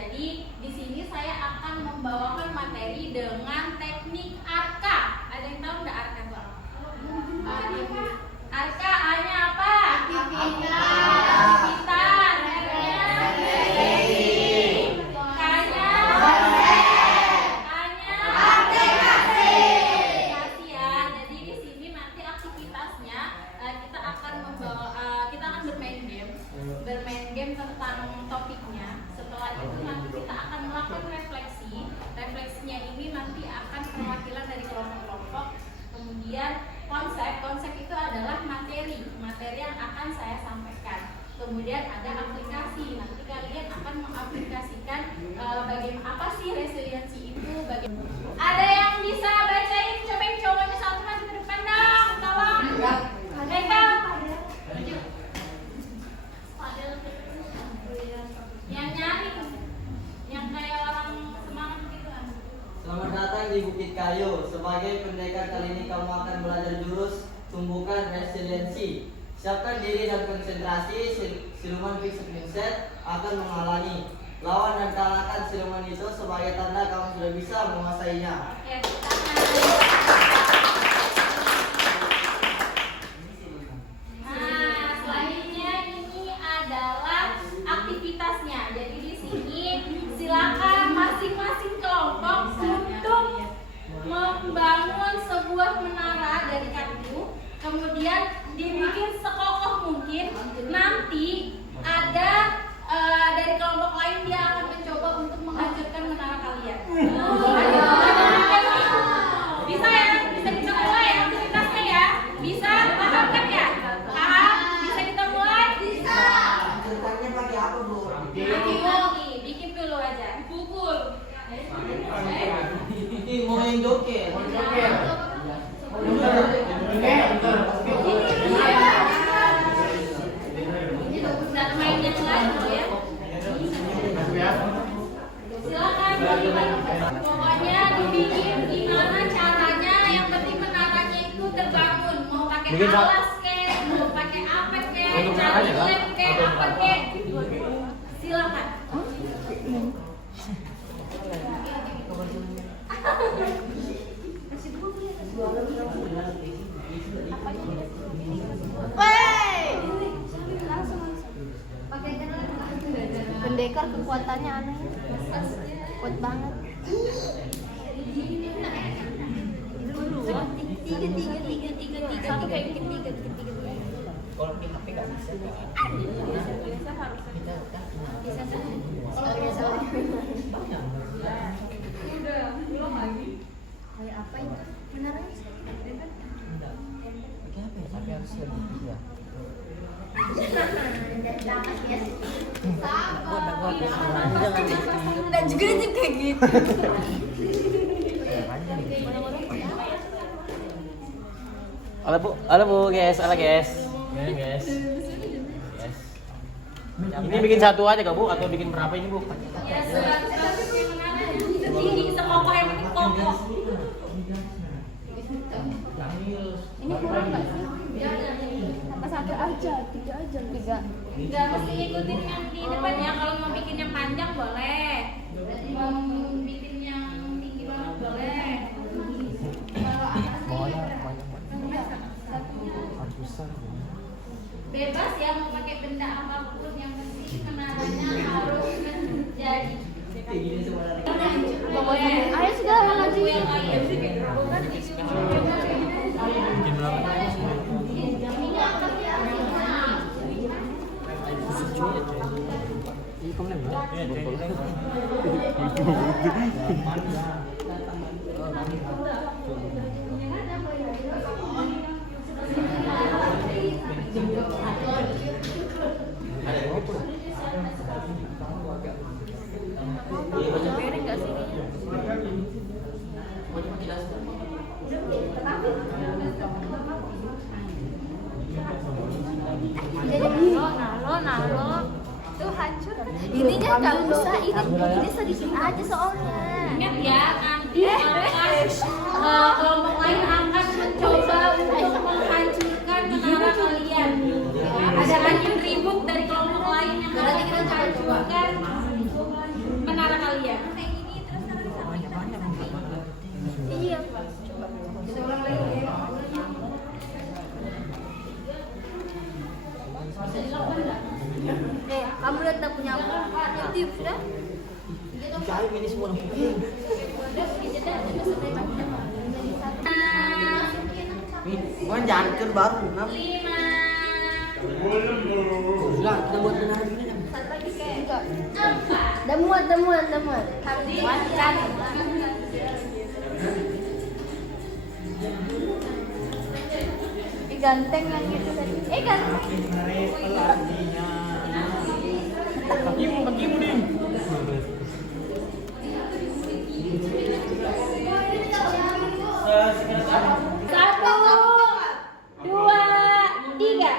Jadi di sini saya akan membawakan materi dengan teknik arka. Ada yang tahu nggak arka itu apa? Arka A-nya apa? Aktivitas. Bermain game tentang topiknya. Setelah itu nanti kita akan melakukan refleksi. Refleksinya ini nanti akan perwakilan dari kelompok-kelompok. Kemudian konsep itu adalah materi yang akan saya sampaikan. Kemudian ada aplikasi. Nanti kalian akan mengaplikasikan bagaimana apa sih resiliensi itu. Ada yang bisa bacain? Cobain cowoknya satu maju ke depan dong. Tolong. Yang nyanyi, yang kayak orang semangat gitu kan. Selamat datang di Bukit Kayu. Sebagai pendekar kali ini kamu akan belajar jurus tumbuhkan resiliensi. Siapkan diri dan konsentrasi. Siluman fixed mindset akan menghalangi. Lawan dan kalahkan siluman itu sebagai tanda kamu sudah bisa menguasainya. Oke, silakan masing-masing kelompok untuk membangun sebuah menara dari kayu, kemudian dibikin sekokoh mungkin. Nanti ada dari kelompok lain dia akan mencoba untuk menghancurkan menara kalian. Bisa ya? Bisa kita mulai aktivitasnya ya? Bisa? Paham kan ya? Paham? Bisa kita mulai? Bisa. Ceritanya pakai apa, Bu? Bikin dulu aja. Pukul. Ini mau yang joget. Dan main yang lain ya. Silakan. Pokoknya dibikin gimana caranya, yang penting menaranya itu terbangun. Mau pakai alas kek, mau pakai apa kek, cara lem kek, apa kek. Silakan. Pendekar kekuatannya aneh, kuat banget. Tiga. Satu kayak tiga. Kalau di HP nggak bisa. Biasa harus. Bisa sih. Kalau biasa banyak. Udah, belum lagi. Kayak apa itu? Menaranya sih. Enggak. Pakai HP, tapi harus lebih ya. Dan juga dia kayak gitu. Halo Bu, guys. Guys. Ini bikin satu aja kak Bu, atau bikin berapa ini Bu? Ya, tinggi sekokoh yang penting kokoh. Ini kurang nggak sih? Apa satu aja? Tiga. Nggak mesti ikutin yang di depan ya. Kalau mau bikin yang panjang boleh, mau bikin yang tinggi banget boleh. Bebas ya, mau pakai benda apapun, yang penting menaranya harus jadi. Boleh. Ayo sudah lagi. Yang lain. Nalo tuh hancur. Ininya nggak usah, ini sedikit aja soalnya. Ingat ya, nanti kelompok lain akan mencoba untuk menghancurkan menara kalian. Ada angin ribut dari kelompok lain yang akan menghancurkan menara Bisa dilakukan nggak? Kamu lihat tak punya aku? Tips sudah? Jangan ini semua orang putih. Bukan jangkir baru. 5. Lah, kita buat benar gini kan. 4. Dah muat. Muatkan. Ganteng yang gitu tadi. Ganteng. Kakimu nih. Satu, 2, 3.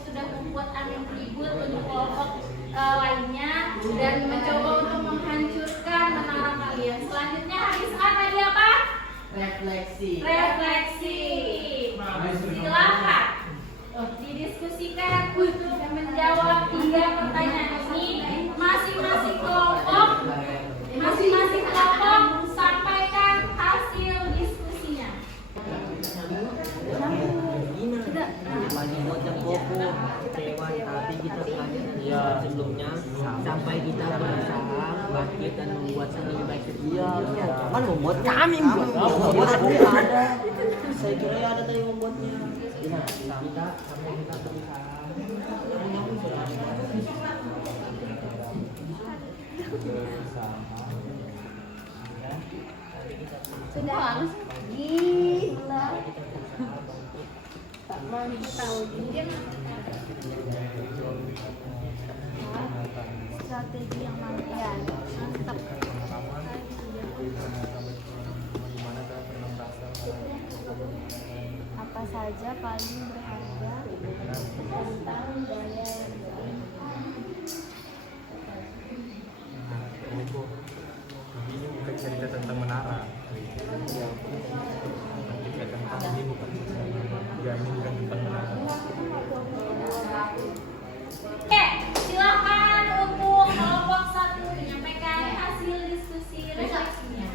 Sudah membuat angin ribut untuk kelompok lainnya dan mencoba untuk menghancurkan menara kalian. Selanjutnya habis tadi apa? Refleksi. Refleksi. Silakan didiskusikan dan menjawab 3 pertanyaan ini. Masing-masing kelompok sampaikan hasil diskusinya. Bagi bocah Boku kecewa tapi kita pelajaran sebelumnya sampai kita berusaha bangkit dan membuat yang lebih baik. Iya. Kan membuat kami membuat ada. Saya kira ada tadi membuatnya. Kita sampai kita berusaha. Sudah gila. Tak mau tahu dia strategi yang mantap. Apa saja paling berharga tentang gaya Ini bukan cerita tentang menara. Cerita tentang ini bukan tentang menara. Oke, silakan untuk kelompok 1 menyampaikan hasil diskusi refleksinya.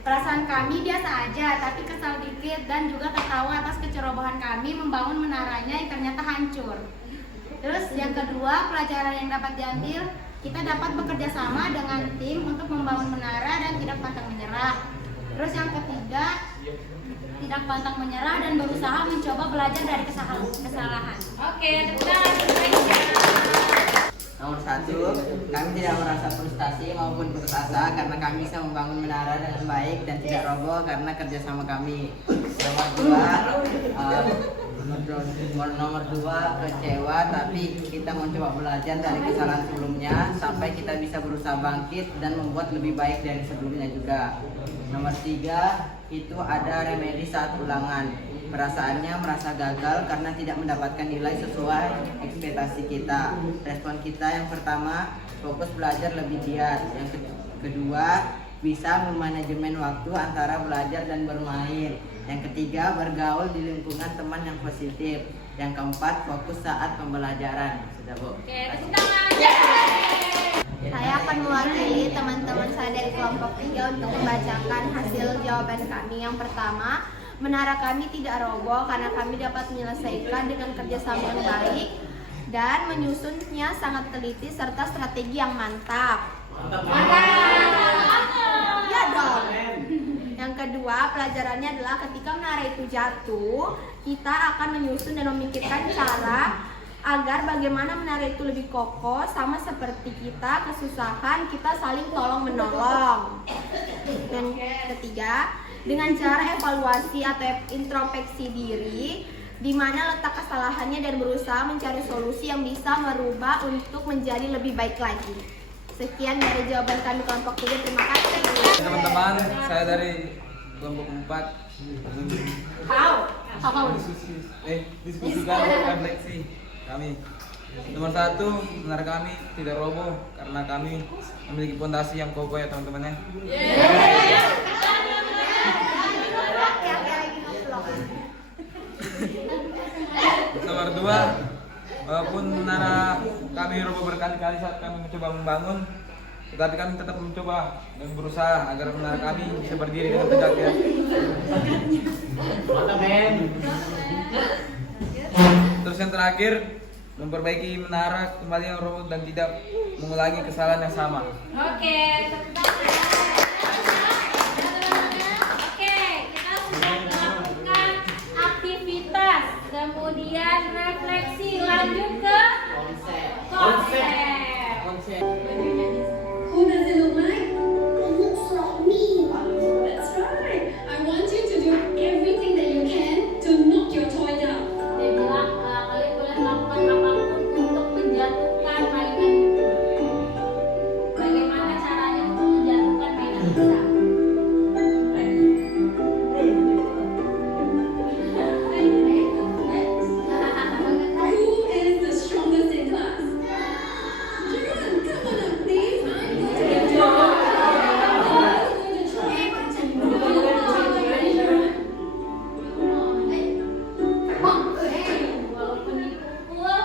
Perasaan kami biasa aja, tapi kesal dikit dan juga tertawa atas kecerobohan kami membangun menaranya yang ternyata hancur. Terus yang kedua, pelajaran yang dapat diambil, kita dapat bekerja sama dengan tim untuk membangun menara dan tidak pantang menyerah. Terus yang ketiga, tidak pantang menyerah dan berusaha mencoba belajar dari kesalahan. Oke, tepuk tangan untuk Aisyah. Nomor 1, kami tidak merasa frustasi maupun putus asa karena kami bisa membangun menara dengan baik dan tidak roboh karena kerjasama kami. Nomor 2, kecewa tapi kita mencoba belajar dari kesalahan sebelumnya sampai kita bisa berusaha bangkit dan membuat lebih baik dari sebelumnya juga. Nomor 3, itu ada remedi saat ulangan. Perasaannya merasa gagal karena tidak mendapatkan nilai sesuai ekspektasi kita. Respon kita yang pertama, fokus belajar lebih giat. Yang kedua, bisa memanajemen waktu antara belajar dan bermain. Yang ketiga, bergaul di lingkungan teman yang positif. Yang keempat, fokus saat pembelajaran. Sudah, Bu? Oke, tepuk tangan. Saya akan mewakili teman-teman saya dari kelompok 3 untuk membacakan hasil jawaban kami. Yang pertama, menara kami tidak roboh karena kami dapat menyelesaikan dengan kerjasama yang baik dan menyusunnya sangat teliti serta strategi yang mantap. Ya dong. Yang kedua, pelajarannya adalah ketika menara itu jatuh, kita akan menyusun dan memikirkan cara agar bagaimana menara itu lebih kokoh, sama seperti kita kesusahan, kita saling tolong menolong. Dan ketiga, dengan cara evaluasi atau introspeksi diri, di mana letak kesalahannya dan berusaha mencari solusi yang bisa merubah untuk menjadi lebih baik lagi. Sekian dari jawaban kami kelompok 3. Terima kasih. Teman-teman, saya dari kelompok 4 diskusikan refleksi kami. Nomor 1, menara kami tidak roboh karena kami memiliki fondasi yang kokoh ya teman-teman ya. Nomor 2, walaupun menara kami roboh berkali-kali saat kami mencoba membangun, tetapi kami tetap mencoba dan berusaha agar menara kami bisa berdiri dengan tegak ya. Terus yang terakhir, memperbaiki menara kembali yang roboh dan tidak mengulangi kesalahan yang sama. Oke, tepuk tangan. Oke, kita sudah melakukan aktivitas, kemudian refleksi, lanjut ke konsep. Who does it look like? It looks like me. That's right. I want you to do everything that you can to knock your toy down. Dia bilang kalian boleh melakukan apapun untuk menjatuhkan mainan. Bagaimana caranya untuk menjatuhkan mainan kita? Who is the strongest in class? Jordan, come on up, please. I'm going to Walaupun dipukul,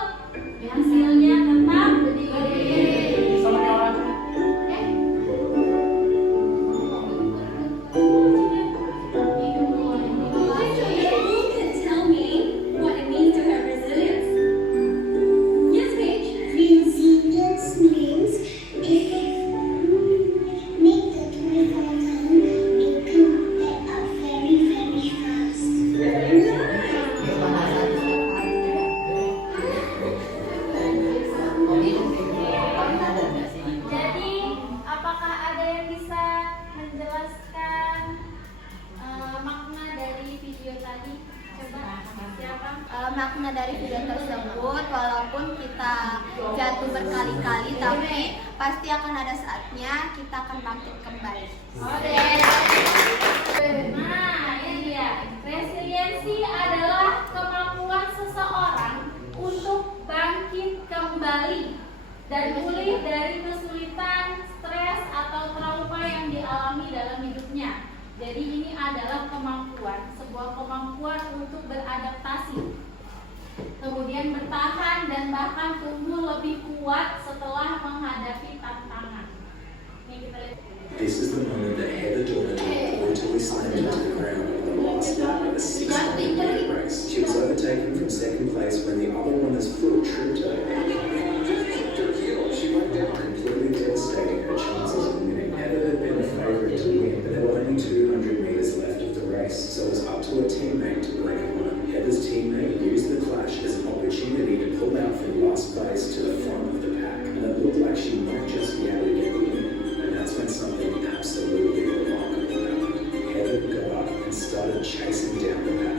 hasilnya tetap Who can tell me what it means to have resilience? Yes, Paige. Resilience means make the toy fall down and come back up very, very fast. Very nice. Jadi, apakah ada yang bisa menjelaskan makna dari video tadi? Coba, siapa? Makna dari video tersebut, walaupun kita jatuh berkali-kali, tapi pasti akan ada saatnya kita akan bangkit kembali. Oke. Nah, ini dia. Resiliensi adalah kemampuan seseorang untuk bangkit kembali dan pulih dari kesulitan, stres, atau trauma yang dialami dalam hidupnya. Jadi ini adalah kemampuan, sebuah kemampuan untuk beradaptasi, kemudian bertahan dan bahkan tumbuh lebih kuat setelah menghadapi tantangan. Ini kita lihat. This is the moment that Heather Doherty brutally slammed into the ground in the last lap of a 600-metre race. She was overtaken from second place when the other runner's foot tripped her. She went down, completely devastating her chances of winning. Heather had been the favourite to win, but there were only 200 metres left of the race, so it was up to her teammate to break a run. Heather's teammate used the clash as an opportunity to pull out from last place to the front of the pack, and it looked like she might just be able to get the win. And that's when something absolutely remarkable happened. Heather got up and started chasing down the pack.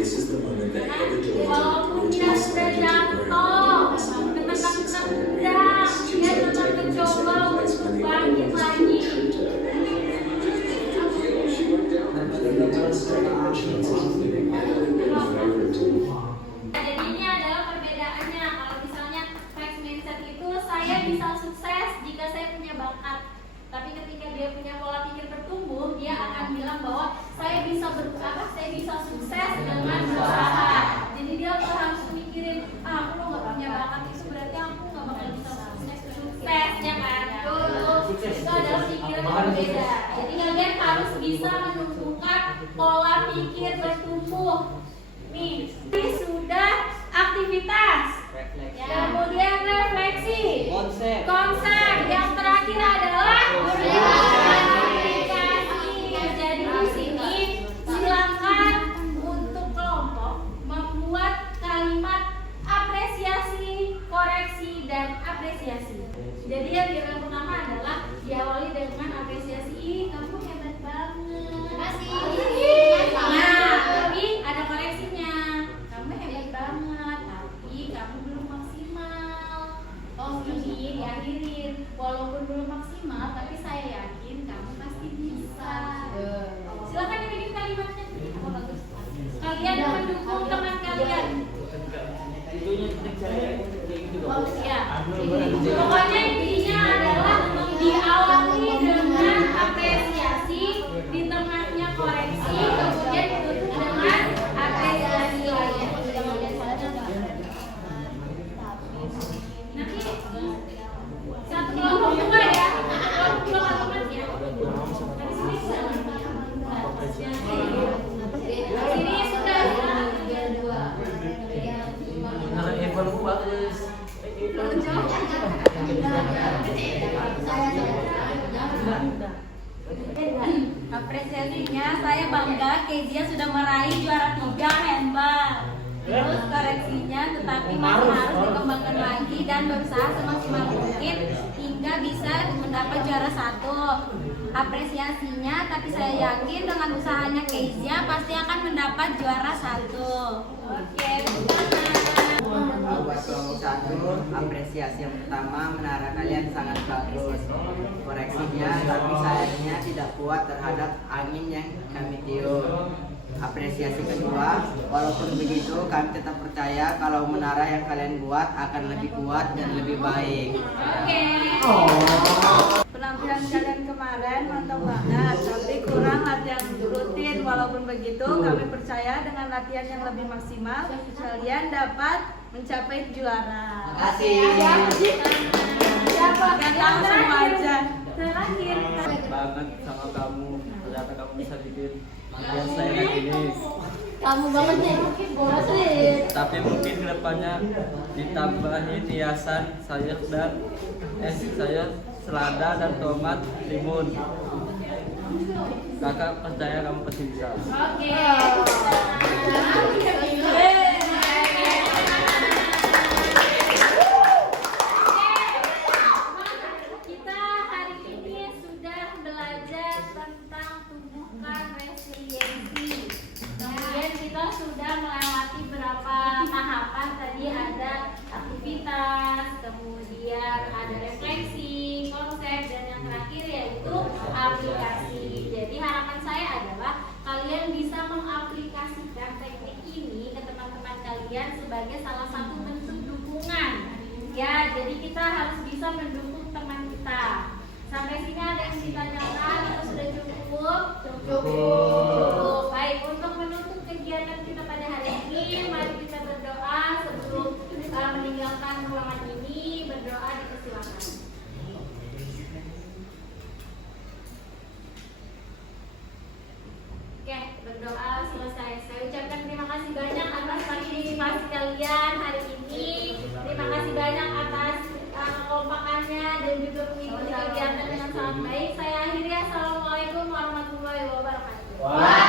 This is the moment that Heather Doherty Walaupun dia brutally sudah slammed into the jatuh, ground in the last lap of a ketendang-ketendang, 600 metres. She dia was tetap overtaken from mencoba second place untuk when the other bangkit runner's lagi. foot tripped her. Completely devastating her chances of winning. Heather had been the favourite to win. Jadi ini adalah perbedaannya. Kalau misalnya fixed mindset itu saya bisa sukses jika saya punya bakat. Tapi ketika dia punya pola pikir bertumbuh, dia akan bilang bahwa saya bisa saya bisa sukses dengan berusaha. Jadi dia harus mikirin, aku lo nggak punya bakat itu berarti aku nggak bakal bisa sukses ya kan? Itu adalah pikiran yang berbeda. Jadi kalian harus terakhir bertumbuh. Nih, ini sudah aktivitas. Kemudian refleksi. Konsep. Yang terakhir adalah aplikasi. Jadi di sini silakan untuk kelompok membuat kalimat apresiasi, koreksi, dan apresiasi. Jadi yang pertama adalah diawali dengan apresiasi. Ih, kamu hebat banget. Nah, tapi ada koreksinya. Kamu hebat banget, tapi kamu belum maksimal. Oh, ini diakhirin. Walaupun belum maksimal, tapi saya yakin kamu pasti bisa. Silakan dibikin kalimatnya. Oh, bagus. Kalian mendukung teman kalian. Oh, ya. Pokoknya intinya adalah diawali dengan apresiasi, di tengahnya koreksi, kemudian ditutup dengan apresiasi. Nanti satu kelompok dua ya, kelompok dua kalimat ya. Sini sudah. Apresiasinya saya bangga Kezia sudah meraih juara 3 handball. Terus koreksinya tetapi masih harus dikembangkan lagi dan berusaha semaksimal mungkin hingga bisa mendapat juara 1. Apresiasinya tapi saya yakin dengan usahanya Kezia pasti akan mendapat juara 1. Oke, Buat kelompok 1, apresiasi yang pertama, menara kalian sangat bagus. Koreksinya, tapi sayangnya tidak kuat terhadap angin yang kami tiup. Apresiasi kedua, walaupun begitu kami tetap percaya kalau menara yang kalian buat akan lebih kuat dan lebih baik. Penampilan kalian kemarin mantap banget, tapi kurang latihan rutin. Walaupun begitu, kami percaya dengan latihan yang lebih maksimal, kalian dapat mencapai juara. Terima kasih. Siapa? Datang semua aja. Terakhir. Banget sama kamu, ternyata kamu bisa bikin latihan saya kayak gini. Kamu banget nih, bolos nih. Tapi mungkin kedepannya ditambahin hiasan sayur dan sayur selada dan tomat timun. Kakak percaya kamu pasti bisa. Oke. Kita hari ini sudah belajar tentang tumbuhkan resiliensi. Kemudian kita sudah melewati beberapa tahapan. Tadi ada aktivitas, kemudian ada refleksi, konsep, dan yang terakhir yaitu aplikasi. Jadi harapan saya adalah kalian bisa mengaplikasikan teknik ini ke teman-teman kalian sebagai salah satu bentuk dukungan. Ya, jadi kita harus bisa mendukung teman kita. Sampai sini ada yang ditanyakan atau sudah cukup? Cukup. Baik, untuk menutup kegiatan kita pada hari ini, mari kita berdoa sebelum meninggalkan ruangan ini. Berdoa dipersilakan. Oke, berdoa selesai. Saya ucapkan terima kasih banyak atas partisipasi kalian hari ini. Terima kasih banyak atas kekompakannya dan juga mengikuti kegiatan dengan sangat baik. Saya akhiri. Assalamualaikum warahmatullahi wabarakatuh.